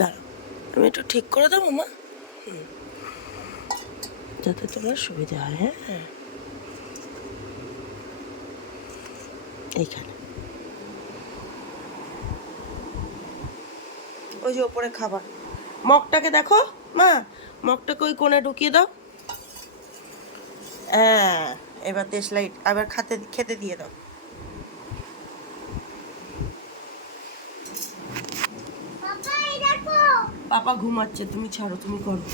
দাঁড়াও, আমি একটু ঠিক করে দেবো মা, যাতে তোমার সুবিধা হয়। হ্যাঁ হ্যাঁ, এইখানে ওই যে ওপরে খাবার মগটাকে দেখো মা, মগটাকে ওই কোণে ঢুকিয়ে দাও। হ্যাঁ, এবার দেশলাই আবার খেতে দিয়ে দাও। পাপা ঘুমাচ্ছে, তুমি ছাড়ো, তুমি করো।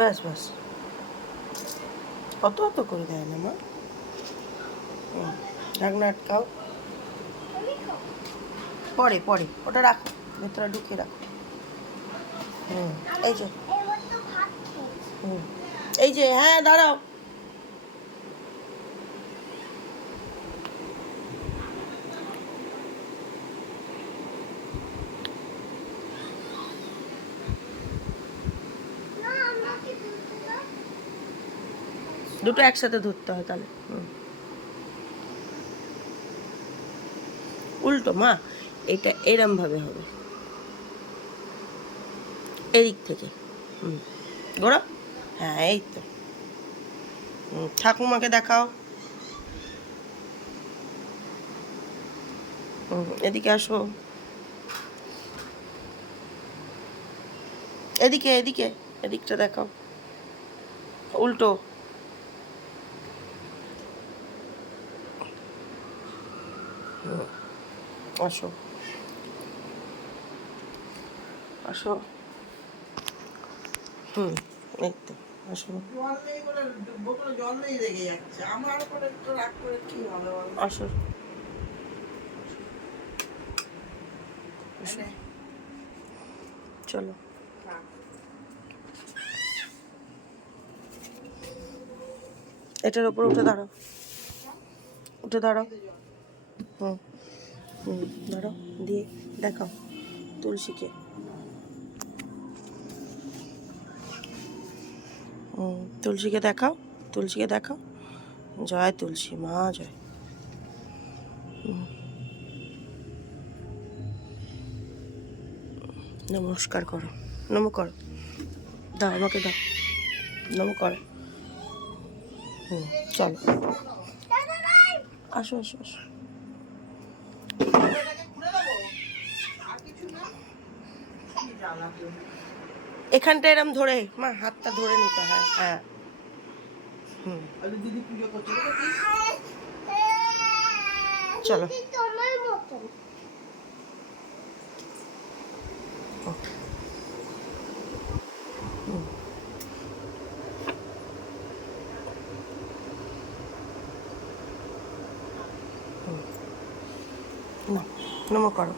ব্যাস ব্যাস, অত অত করে দেয় না মা। ঢাকনা আটকাও, পরে পরে ওটা রাখো, ভেতরে ঢুকিয়ে রাখো। এই যে এই যে, হ্যাঁ দাঁড়াও। দুটো একসাথে ধরতে হয় তাহলে। উল্টো মা, এটা এরম ভাবে হবে, এদিক থেকে। গোড়া, হ্যাঁ এই তো। ঠাকুমাকে দেখাও। এদিকে আসো, এদিকে এদিকে, এদিকটা দেখাও, উল্টো। আসো আসো, এই তো আসো। জল নেই রেগে যাচ্ছে আমার উপরে, একটু রাগ করে কি হবে? আসো, চলো। এটার উপর উঠে দাঁড়াও, উঠে দাঁড়াও। দাঁড়াও, দিয়ে দেখাও তুলসীকে। তুলসীকে দেখাও, তুলসীকে দেখাও। জয় তুলসী মা, জয়। নমস্কার করো, নম করো, দাও আমাকে দাও, নম করো। চলো, আসো আসো আসো। এখানটা এরম ধরে মা, হাতটা ধরে নিতে হয়। হ্যাঁ, দিদি পুজো করছে, চলো। না, নম করো।